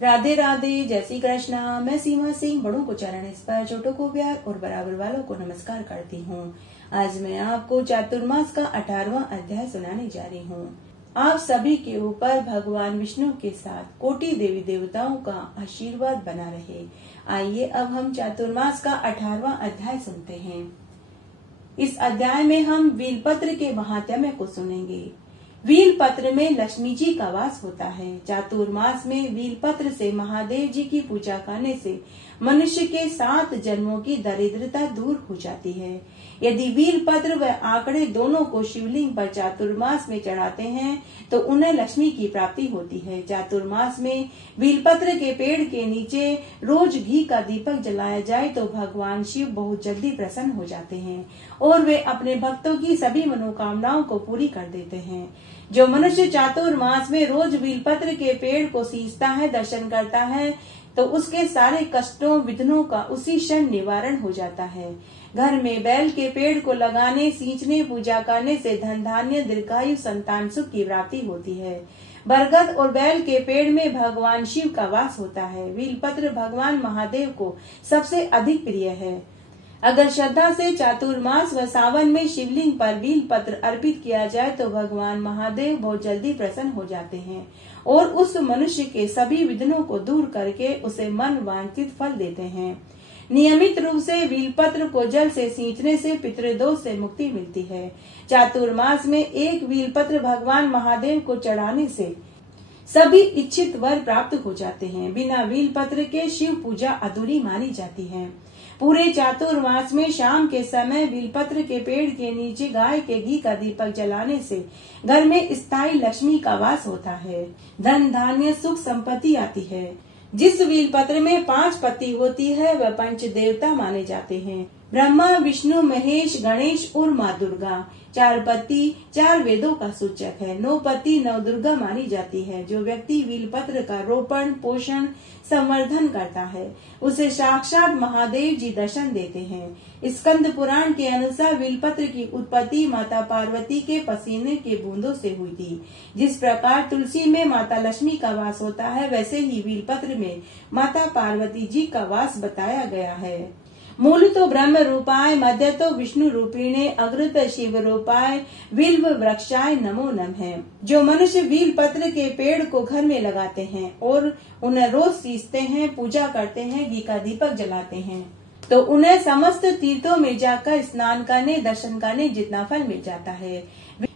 राधे राधे, जय श्री कृष्णा। मैं सीमा सिंह बड़ों को चरण स्पर्श, छोटों को प्यार और बराबर वालों को नमस्कार करती हूँ। आज मैं आपको चातुर्मास का 18वां अध्याय सुनाने जा रही हूँ। आप सभी के ऊपर भगवान विष्णु के साथ कोटि देवी देवताओं का आशीर्वाद बना रहे। आइए अब हम चातुर्मास का 18वां अध्याय सुनते हैं। इस अध्याय में हम वीलपत्र के महात्म्य को सुनेंगे। वीलपत्र में लक्ष्मी जी का वास होता है। चातुर्मास में वीलपत्र से महादेव जी की पूजा करने से मनुष्य के 7 जन्मों की दरिद्रता दूर हो जाती है। यदि वीलपत्र व आंकड़े दोनों को शिवलिंग पर चातुर्मास में चढ़ाते हैं तो उन्हें लक्ष्मी की प्राप्ति होती है। चातुर्मास में वीलपत्र के पेड़ के नीचे रोज घी का दीपक जलाया जाए तो भगवान शिव बहुत जल्दी प्रसन्न हो जाते हैं और वे अपने भक्तों की सभी मनोकामनाओं को पूरी कर देते हैं। जो मनुष्य चातुर्मास में रोज वीलपत्र के पेड़ को सींचता है, दर्शन करता है, तो उसके सारे कष्टों विघ्नों का उसी क्षण निवारण हो जाता है। घर में बैल के पेड़ को लगाने, सींचने, पूजा करने से धन धान्य, दीर्घायु, संतान सुख की प्राप्ति होती है। बरगद और बैल के पेड़ में भगवान शिव का वास होता है। वीलपत्र भगवान महादेव को सबसे अधिक प्रिय है। अगर श्रद्धा से चातुर्मास व सावन में शिवलिंग पर वीलपत्र अर्पित किया जाए तो भगवान महादेव बहुत जल्दी प्रसन्न हो जाते हैं और उस मनुष्य के सभी विघ्नों को दूर करके उसे मन वांछित फल देते हैं। नियमित रूप से वीलपत्र को जल से सींचने से पितृदोष से मुक्ति मिलती है। चातुर्मास में एक वीलपत्र भगवान महादेव को चढ़ाने से सभी इच्छित वर प्राप्त हो जाते हैं। बिना वीलपत्र के शिव पूजा अधूरी मानी जाती है। पूरे चातुर्मास में शाम के समय वीलपत्र के पेड़ के नीचे गाय के घी का दीपक जलाने से घर में स्थायी लक्ष्मी का वास होता है। धन धान्य सुख संपत्ति आती है। जिस वीलपत्र में 5 पत्ती होती है वह पंच देवता माने जाते हैं। ब्रह्मा, विष्णु, महेश, गणेश और माँ दुर्गा। 4 पत्ती 4 वेदों का सूचक है। 9 पत्ती 9 दुर्गा मानी जाती है। जो व्यक्ति वीलपत्र का रोपण, पोषण, संवर्धन करता है उसे साक्षात महादेव जी दर्शन देते हैं। स्कंद पुराण के अनुसार वीलपत्र की उत्पत्ति माता पार्वती के पसीने के बूंदों से हुई थी। जिस प्रकार तुलसी में माता लक्ष्मी का वास होता है वैसे ही वीलपत्र में माता पार्वती जी का वास बताया गया है। मूल तो ब्रह्म रूपाय, मध्य तो विष्णु रूपिणे, अग्रत शिव रूपाय, विल्व वृक्षाय नमो नम है। जो मनुष्य वीलपत्र के पेड़ को घर में लगाते हैं और उन्हें रोज सींचते हैं, पूजा करते हैं, घी का दीपक जलाते हैं तो उन्हें समस्त तीर्थों में जाकर स्नान करने, दर्शन करने जितना फल मिल जाता है।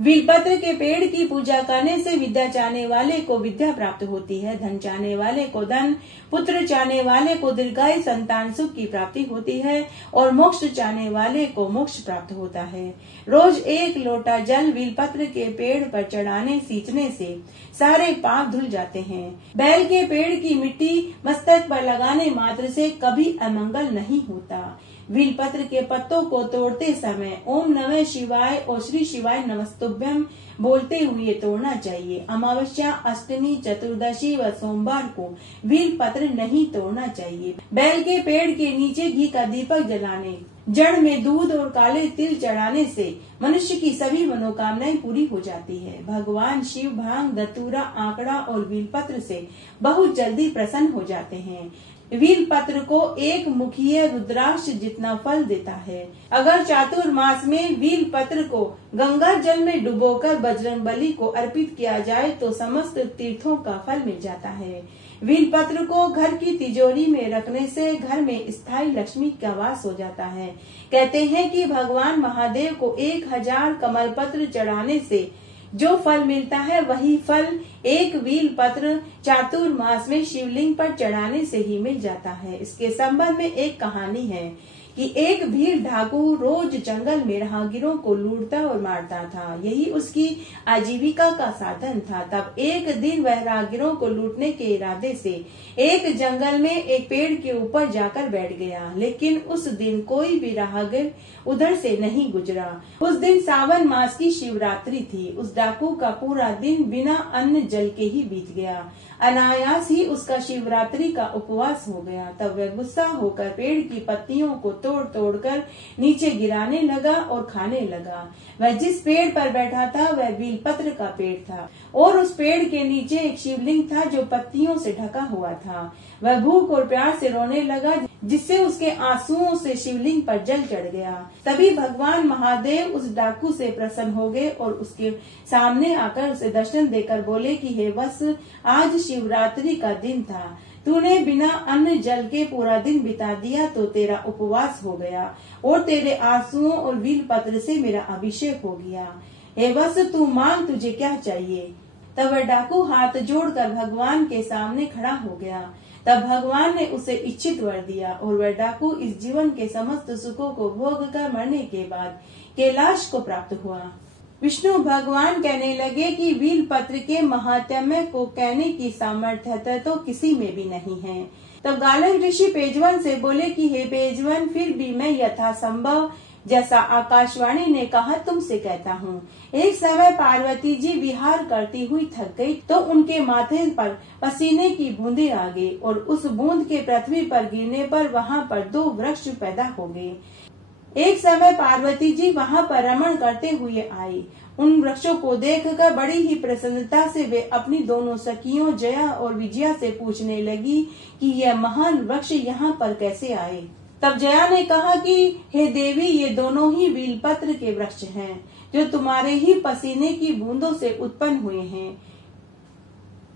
वीलपत्र के पेड़ की पूजा करने से विद्या चाहने वाले को विद्या प्राप्त होती है, धन चाहने वाले को धन, पुत्र चाहने वाले को दीर्घायु, संतान सुख की प्राप्ति होती है और मोक्ष चाहने वाले को मोक्ष प्राप्त होता है। रोज 1 लोटा जल वीलपत्र के पेड़ पर चढ़ाने, सींचने से सारे पाप धुल जाते हैं। बैल के पेड़ की मिट्टी मस्तक पर लगाने मात्र से कभी अमंगल नहीं होता। वीलपत्र के पत्तों को तोड़ते समय ओम नमः शिवाय और श्री शिवाय नमस्तुभ्यम बोलते हुए तोड़ना चाहिए। अमावस्या, अष्टमी, चतुर्दशी व सोमवार को वीलपत्र नहीं तोड़ना चाहिए। बैल के पेड़ के नीचे घी का दीपक जलाने, जड़ में दूध और काले तिल चढ़ाने से मनुष्य की सभी मनोकामनाएं पूरी हो जाती है। भगवान शिव भांग, धतूरा, आंकड़ा और वीलपत्र से बहुत जल्दी प्रसन्न हो जाते हैं। वीलपत्र को 1 मुखीय रुद्राक्ष जितना फल देता है। अगर चातुर्मास में वीलपत्र को गंगा जल में डुबोकर बजरंगबली को अर्पित किया जाए तो समस्त तीर्थों का फल मिल जाता है। वीलपत्र को घर की तिजोरी में रखने से घर में स्थायी लक्ष्मी का वास हो जाता है। कहते हैं कि भगवान महादेव को 1000 कमलपत्र चढ़ाने से जो फल मिलता है वही फल 1 वीलपत्र चातुर्मास में शिवलिंग पर चढ़ाने से ही मिल जाता है। इसके संबंध में एक कहानी है कि एक भीड़ डाकू रोज जंगल में राहगीरों को लूटता और मारता था। यही उसकी आजीविका का साधन था। तब एक दिन वह राहगीरों को लूटने के इरादे से एक जंगल में एक पेड़ के ऊपर जाकर बैठ गया, लेकिन उस दिन कोई भी राहगीर उधर से नहीं गुजरा। उस दिन सावन मास की शिवरात्रि थी। उस डाकू का पूरा दिन बिना अन्न जल के ही बीत गया। अनायास ही उसका शिवरात्रि का उपवास हो गया। तब वह गुस्सा होकर पेड़ की पत्तियों को तोड़ तोड़ कर नीचे गिराने लगा और खाने लगा। वह जिस पेड़ पर बैठा था वह बीलपत्र का पेड़ था और उस पेड़ के नीचे एक शिवलिंग था जो पत्तियों से ढका हुआ था। वह भूख और प्यास से रोने लगा, जिससे उसके आंसुओं से शिवलिंग पर जल चढ़ गया। तभी भगवान महादेव उस डाकू से प्रसन्न हो गए और उसके सामने आकर उसे दर्शन देकर बोले कि हे वत्स, आज शिवरात्रि का दिन था, तूने बिना अन्न जल के पूरा दिन बिता दिया तो तेरा उपवास हो गया और तेरे आंसुओं और बीलपत्र से मेरा अभिषेक हो गया। हे वत्स, तू मांग, तुझे क्या चाहिए? तब वह डाकू हाथ जोड़कर भगवान के सामने खड़ा हो गया। तब भगवान ने उसे इच्छित वर दिया और वह डाकू इस जीवन के समस्त सुखों को भोग कर मरने के बाद कैलाश को प्राप्त हुआ। विष्णु भगवान कहने लगे कि बीलपत्र के महात्म्य को कहने की सामर्थ्य तो किसी में भी नहीं है। तब गालव ऋषि पेजवन से बोले कि हे पेजवन, फिर भी मैं यथासंभव जैसा आकाशवाणी ने कहा तुमसे कहता हूँ। एक समय पार्वती जी विहार करती हुई थक गई तो उनके माथे पर पसीने की बूंदें आ गई और उस बूंद के पृथ्वी पर गिरने पर वहाँ पर 2 वृक्ष पैदा हो गए। एक समय पार्वती जी वहाँ पर रमण करते हुए आई। उन वृक्षों को देखकर बड़ी ही प्रसन्नता से वे अपनी दोनों सखियों जया और विजया से पूछने लगी कि यह महान वृक्ष यहाँ पर कैसे आए। तब जया ने कहा कि हे देवी, ये दोनों ही बीलपत्र के वृक्ष हैं जो तुम्हारे ही पसीने की बूंदों से उत्पन्न हुए हैं।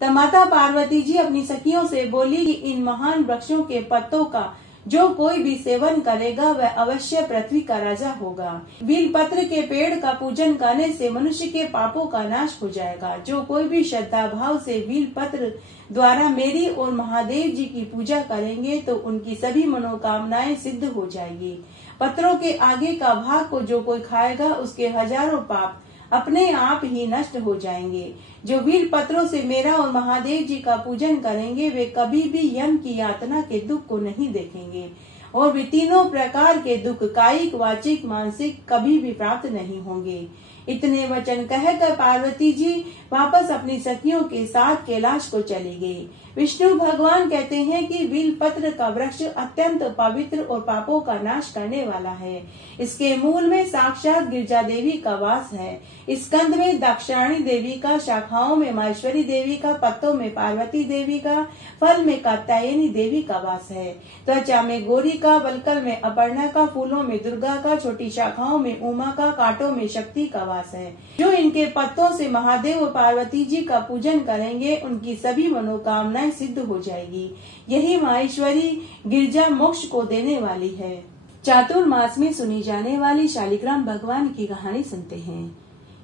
तब माता पार्वती जी अपनी सखियों से बोली कि इन महान वृक्षों के पत्तों का जो कोई भी सेवन करेगा वह अवश्य पृथ्वी का राजा होगा। बीलपत्र के पेड़ का पूजन करने से मनुष्य के पापों का नाश हो जाएगा। जो कोई भी श्रद्धा भाव से बीलपत्र द्वारा मेरी और महादेव जी की पूजा करेंगे तो उनकी सभी मनोकामनाएं सिद्ध हो जाएगी। पत्रों के आगे का भाग को जो कोई खाएगा उसके हजारों पाप अपने आप ही नष्ट हो जाएंगे। जो बीलपत्रों से मेरा और महादेव जी का पूजन करेंगे वे कभी भी यम की यातना के दुख को नहीं देखेंगे और वे तीनों प्रकार के दुख कायिक, वाचिक, मानसिक कभी भी प्राप्त नहीं होंगे। इतने वचन कहकर पार्वती जी वापस अपनी सखियों के साथ कैलाश को चली गई। विष्णु भगवान कहते हैं कि बीलपत्र का वृक्ष अत्यंत पवित्र और पापों का नाश करने वाला है। इसके मूल में साक्षात गिरजा देवी का वास है। इस कंद में दाक्षायणी देवी का, शाखाओं में माहेश्वरी देवी का, पत्तों में पार्वती देवी का, फल में कात्यायनी देवी का वास है। त्वचा में गौरी का, बलकल में अपर्णा का, फूलों में दुर्गा का, छोटी शाखाओं में उमा का, कांटों में शक्ति का वास है। जो इनके पत्तों से महादेव और पार्वती जी का पूजन करेंगे उनकी सभी मनोकामनाएं सिद्ध हो जाएगी। यही माहेश्वरी गिरजा मोक्ष को देने वाली है। चातुर्मास में सुनी जाने वाली शालिग्राम भगवान की कहानी सुनते हैं।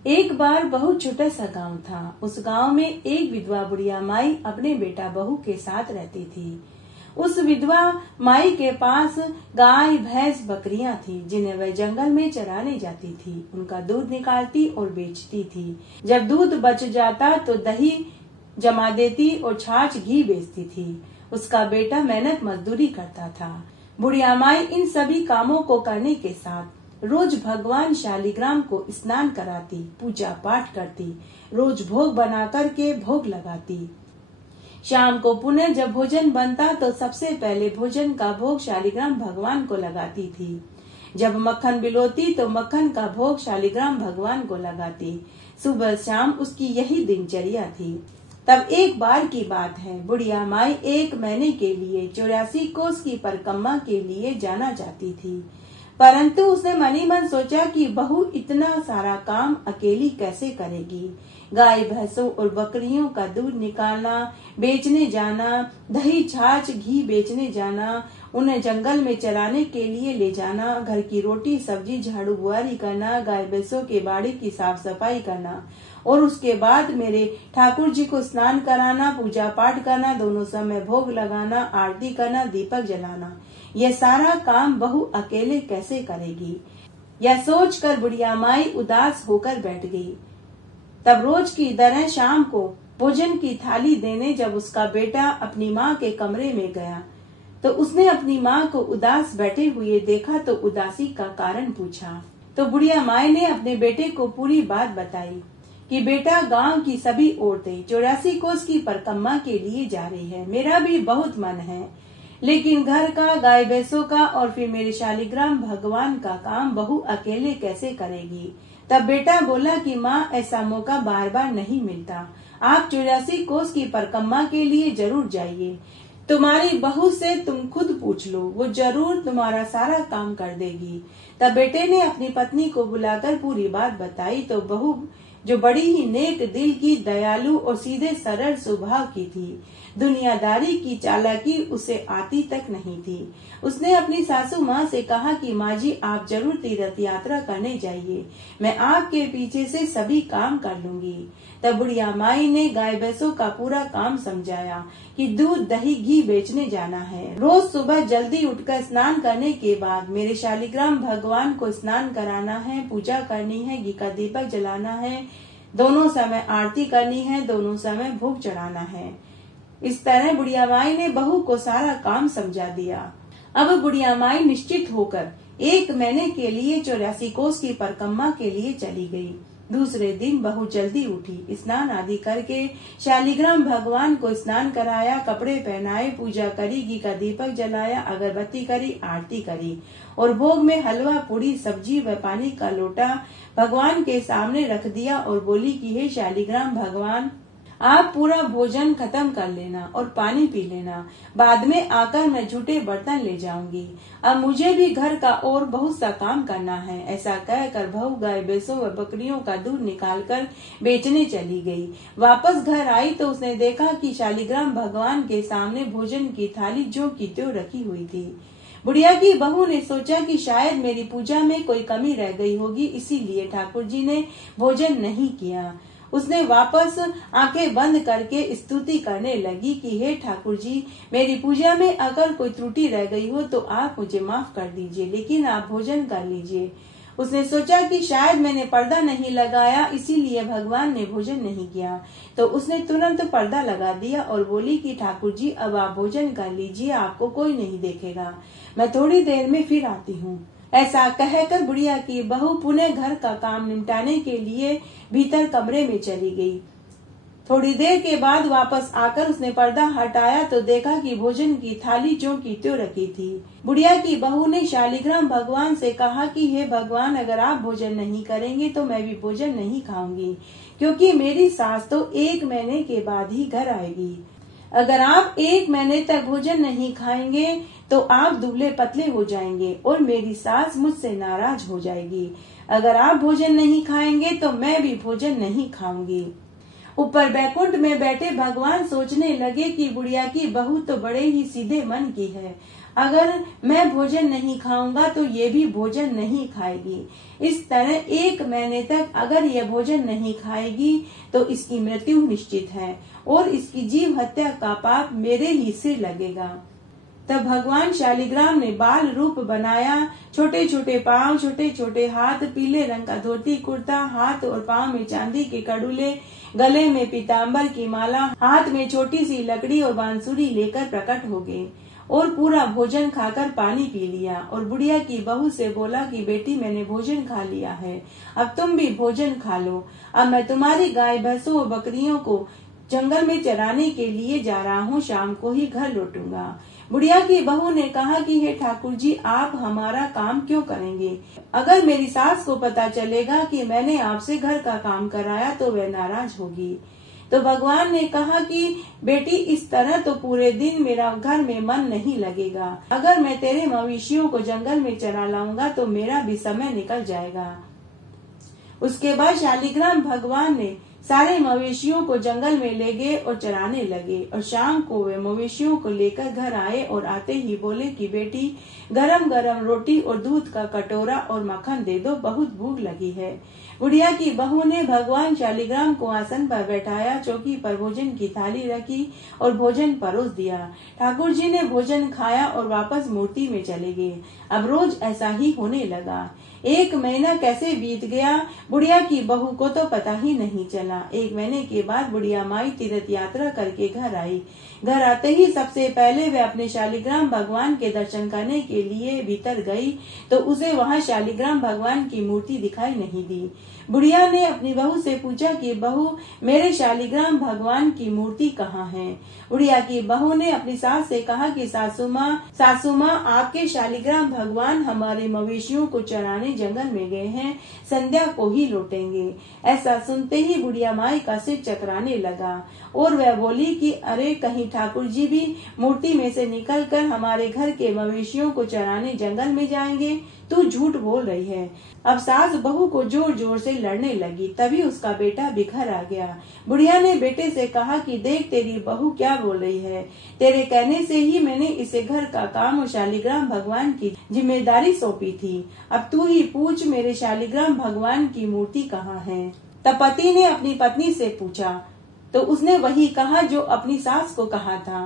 एक बार बहुत छोटा सा गांव था। उस गांव में एक विधवा बुढ़िया माई अपने बेटा बहू के साथ रहती थी। उस विधवा माई के पास गाय, भैंस, बकरियां थी जिन्हें वह जंगल में चराने जाती थी। उनका दूध निकालती और बेचती थी। जब दूध बच जाता तो दही जमा देती और छाछ, घी बेचती थी। उसका बेटा मेहनत मजदूरी करता था। बुढ़िया माई इन सभी कामों को करने के साथ रोज भगवान शालिग्राम को स्नान कराती, पूजा पाठ करती, रोज भोग बना करके भोग लगाती। शाम को पुनः जब भोजन बनता तो सबसे पहले भोजन का भोग शालिग्राम भगवान को लगाती थी। जब मक्खन बिलोती तो मक्खन का भोग शालिग्राम भगवान को लगाती। सुबह शाम उसकी यही दिनचर्या थी। तब एक बार की बात है, बुढ़िया माई 1 महीने के लिए 84 कोस की परिक्रमा के लिए जाना चाहती थी, परंतु उसने मन ही मन सोचा कि बहू इतना सारा काम अकेली कैसे करेगी। गाय, भैंसों और बकरियों का दूध निकालना, बेचने जाना, दही, छाछ, घी बेचने जाना, उन्हें जंगल में चराने के लिए ले जाना, घर की रोटी, सब्जी, झाड़ू बुआरी करना, गाय भैंसों के बाड़ी की साफ सफाई करना और उसके बाद मेरे ठाकुर जी को स्नान कराना, पूजा पाठ करना, दोनों समय भोग लगाना, आरती करना, दीपक जलाना, यह सारा काम बहू अकेले कैसे करेगी। यह सोचकर बुढ़िया माई उदास होकर बैठ गई। तब रोज की तरह शाम को भोजन की थाली देने जब उसका बेटा अपनी माँ के कमरे में गया तो उसने अपनी माँ को उदास बैठे हुए देखा तो उदासी का कारण पूछा। तो बुढ़िया माई ने अपने बेटे को पूरी बात बताई कि बेटा गांव की सभी औरतें 84 कोस की परिक्रमा के लिए जा रही है। मेरा भी बहुत मन है, लेकिन घर का, गाय भैंसों का और फिर मेरे शालिग्राम भगवान का काम बहू अकेले कैसे करेगी। तब बेटा बोला कि माँ, ऐसा मौका बार बार नहीं मिलता। आप 84 कोस की परिक्रमा के लिए जरूर जाइए। तुम्हारी बहू से तुम खुद पूछ लो, वो जरूर तुम्हारा सारा काम कर देगी। तब बेटे ने अपनी पत्नी को बुलाकर पूरी बात बताई तो बहू, जो बड़ी ही नेक दिल की, दयालु और सीधे सरल स्वभाव की थी, दुनियादारी की चालाकी उसे आती तक नहीं थी। उसने अपनी सासू माँ से कहा कि माँ जी, आप जरूर तीर्थ यात्रा करने जाइए, मैं आपके पीछे से सभी काम कर लूंगी। तब बुढ़िया माई ने गाय भैंसों का पूरा काम समझाया कि दूध, दही, घी बेचने जाना है। रोज सुबह जल्दी उठकर स्नान करने के बाद मेरे शालिग्राम भगवान को स्नान कराना है, पूजा करनी है, घी का दीपक जलाना है, दोनों समय आरती करनी है, दोनों समय भोग चढ़ाना है। इस तरह बुढ़िया माई ने बहू को सारा काम समझा दिया। अब बुढ़िया माई निश्चित होकर 1 महीने के लिए 84 कोस की परिक्रमा के लिए चली गई। दूसरे दिन बहू जल्दी उठी, स्नान आदि करके शालिग्राम भगवान को स्नान कराया, कपड़े पहनाए, पूजा करी, घी का दीपक जलाया, अगरबत्ती करी, आरती करी और भोग में हलवा, पूड़ी, सब्जी व पानी का लोटा भगवान के सामने रख दिया और बोली कि हे शालिग्राम भगवान, आप पूरा भोजन खत्म कर लेना और पानी पी लेना, बाद में आकर मैं झूठे बर्तन ले जाऊंगी। अब मुझे भी घर का और बहुत सा काम करना है। ऐसा कहकर बहू गाय भैंसों व बकरियों का दूध निकालकर बेचने चली गई। वापस घर आई तो उसने देखा कि शालिग्राम भगवान के सामने भोजन की थाली जो की त्यों रखी हुई थी। बुढ़िया की बहू ने सोचा कि शायद मेरी पूजा में कोई कमी रह गई होगी, इसीलिए ठाकुर जी ने भोजन नहीं किया। उसने वापस आंखें बंद करके स्तुति करने लगी कि हे ठाकुर जी, मेरी पूजा में अगर कोई त्रुटि रह गई हो तो आप मुझे माफ कर दीजिए, लेकिन आप भोजन कर लीजिए। उसने सोचा कि शायद मैंने पर्दा नहीं लगाया, इसीलिए भगवान ने भोजन नहीं किया। तो उसने तुरंत पर्दा लगा दिया और बोली कि ठाकुर जी, अब आप भोजन कर लीजिए, आपको कोई नहीं देखेगा, मैं थोड़ी देर में फिर आती हूँ। ऐसा कहकर बुढ़िया की बहू पुनः घर का काम निपटाने के लिए भीतर कमरे में चली गई। थोड़ी देर के बाद वापस आकर उसने पर्दा हटाया तो देखा कि भोजन की थाली जो की त्यों रखी थी। बुढ़िया की बहू ने शालिग्राम भगवान से कहा कि हे भगवान, अगर आप भोजन नहीं करेंगे तो मैं भी भोजन नहीं खाऊंगी, क्योंकि मेरी सास तो 1 महीने के बाद ही घर आएगी। अगर आप 1 महीने तक भोजन नहीं खाएंगे तो आप दुबले पतले हो जाएंगे और मेरी सास मुझसे नाराज हो जाएगी। अगर आप भोजन नहीं खाएंगे तो मैं भी भोजन नहीं खाऊंगी। ऊपर बैकुंठ में बैठे भगवान सोचने लगे कि बुढ़िया की बहू तो बड़े ही सीधे मन की है, अगर मैं भोजन नहीं खाऊंगा तो ये भी भोजन नहीं खाएगी। इस तरह 1 महीने तक अगर ये भोजन नहीं खाएगी तो इसकी मृत्यु निश्चित है और इसकी जीव हत्या का पाप मेरे ही सिर लगेगा। तब भगवान शालिग्राम ने बाल रूप बनाया, छोटे छोटे पाँव, छोटे छोटे हाथ, पीले रंग का धोती कुर्ता, हाथ और पाँव में चांदी के कड़ुले, गले में पीताम्बर की माला, हाथ में छोटी सी लकड़ी और बांसुरी लेकर प्रकट हो गए और पूरा भोजन खाकर पानी पी लिया और बुढ़िया की बहू से बोला कि बेटी, मैंने भोजन खा लिया है, अब तुम भी भोजन खा लो। अब मैं तुम्हारी गाय भैंसों और बकरियों को जंगल में चराने के लिए जा रहा हूँ, शाम को ही घर लौटूंगा। बुढ़िया की बहू ने कहा कि हे ठाकुर जी, आप हमारा काम क्यों करेंगे? अगर मेरी सास को पता चलेगा कि मैंने आपसे घर का काम कराया तो वह नाराज होगी। तो भगवान ने कहा कि बेटी, इस तरह तो पूरे दिन मेरा घर में मन नहीं लगेगा। अगर मैं तेरे मवेशियों को जंगल में चरा लाऊंगा तो मेरा भी समय निकल जाएगा। उसके बाद शालिग्राम भगवान ने सारे मवेशियों को जंगल में ले गए और चराने लगे और शाम को वे मवेशियों को लेकर घर आए और आते ही बोले कि बेटी, गरम गरम रोटी और दूध का कटोरा और मक्खन दे दो, बहुत भूख लगी है। बुढ़िया की बहू ने भगवान शालिग्राम को आसन पर बैठाया, चौकी पर भोजन की थाली रखी और भोजन परोस दिया। ठाकुर जी ने भोजन खाया और वापस मूर्ति में चले गए। अब रोज ऐसा ही होने लगा। 1 महीना कैसे बीत गया बुढ़िया की बहू को तो पता ही नहीं चला। चला। 1 महीने के बाद बुढ़िया माई तीर्थ यात्रा करके घर आई। घर आते ही सबसे पहले वे अपने शालिग्राम भगवान के दर्शन करने के लिए भीतर गई तो उसे वहां शालिग्राम भगवान की मूर्ति दिखाई नहीं दी। बुढ़िया ने अपनी बहू से पूछा कि बहू, मेरे शालिग्राम भगवान की मूर्ति कहाँ है? बुढ़िया की बहू ने अपनी सास से कहा कि सासू माँ, आपके शालिग्राम भगवान हमारे मवेशियों को चराने जंगल में गए हैं, संध्या को ही लौटेंगे। ऐसा सुनते ही बुढ़िया माई का सिर चकराने लगा और वह बोली कि अरे, कहीं ठाकुर जी भी मूर्ति में से निकलकर हमारे घर के मवेशियों को चराने जंगल में जाएंगे? तू झूठ बोल रही है। अब सास बहू को जोर जोर से लड़ने लगी। तभी उसका बेटा बिखर आ गया। बुढ़िया ने बेटे से कहा कि देख, तेरी बहू क्या बोल रही है। तेरे कहने से ही मैंने इसे घर का काम और शालिग्राम भगवान की जिम्मेदारी सौंपी थी। अब तू ही पूछ, मेरे शालिग्राम भगवान की मूर्ति कहाँ है? तब पति ने अपनी पत्नी से पूछा तो उसने वही कहा जो अपनी सास को कहा था।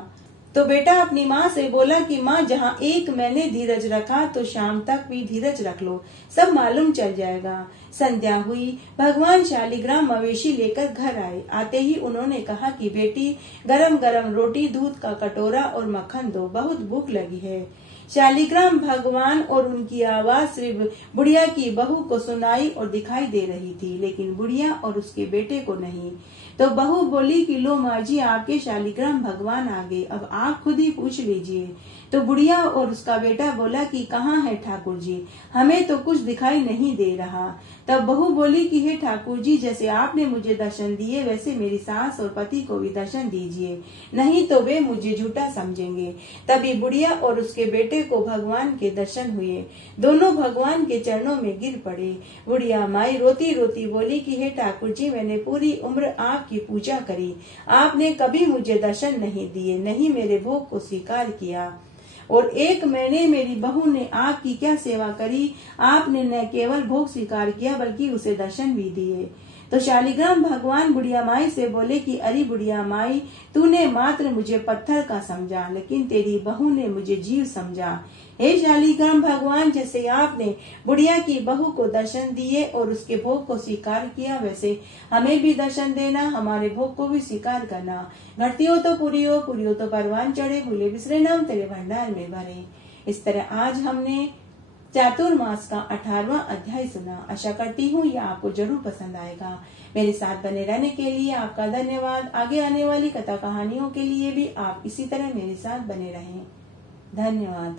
तो बेटा अपनी माँ से बोला कि माँ, जहाँ 1 महीने धीरज रखा तो शाम तक भी धीरज रख लो, सब मालूम चल जाएगा। संध्या हुई। भगवान शालिग्राम मवेशी लेकर घर आए। आते ही उन्होंने कहा कि बेटी, गरम गरम रोटी, दूध का कटोरा और मक्खन दो, बहुत भूख लगी है। शालिग्राम भगवान और उनकी आवाज सिर्फ बुढ़िया की बहू को सुनाई और दिखाई दे रही थी, लेकिन बुढ़िया और उसके बेटे को नहीं। तो बहू बोली कि लो माँ जी, आपके शालिग्राम भगवान आ गए, अब आप खुद ही पूछ लीजिए। तो बुढ़िया और उसका बेटा बोला कि कहाँ है ठाकुर जी, हमें तो कुछ दिखाई नहीं दे रहा। तब बहू बोली कि हे ठाकुर जी, जैसे आपने मुझे दर्शन दिए वैसे मेरी सास और पति को भी दर्शन दीजिए, नहीं तो वे मुझे झूठा समझेंगे। तभी बुढ़िया और उसके बेटे को भगवान के दर्शन हुए। दोनों भगवान के चरणों में गिर पड़े। बुढ़िया माई रोती रोती बोली कि हे ठाकुर जी, मैंने पूरी उम्र आपकी पूजा करी, आपने कभी मुझे दर्शन नहीं दिए, नहीं मेरे भोग को स्वीकार किया, और 1 महीने मेरी बहू ने आपकी क्या सेवा करी। आपने न केवल भोग स्वीकार किया बल्कि उसे दर्शन भी दिए। तो शालिग्राम भगवान बुढ़िया माई से बोले कि अरे बुढ़िया माई, तूने मात्र मुझे पत्थर का समझा, लेकिन तेरी बहू ने मुझे जीव समझा। हे शालिग्राम भगवान, जैसे आपने बुढ़िया की बहू को दर्शन दिए और उसके भोग को स्वीकार किया, वैसे हमें भी दर्शन देना, हमारे भोग को भी स्वीकार करना। घटती हो तो पूरी हो तो परवान चढ़े, भूले बिसरे नाम तेरे भंडार में भरे। इस तरह आज हमने चातुर्मास का 18वां अध्याय सुना। आशा करती हूँ यह आपको जरूर पसंद आएगा। मेरे साथ बने रहने के लिए आपका धन्यवाद। आगे आने वाली कथा कहानियों के लिए भी आप इसी तरह मेरे साथ बने रहें। धन्यवाद।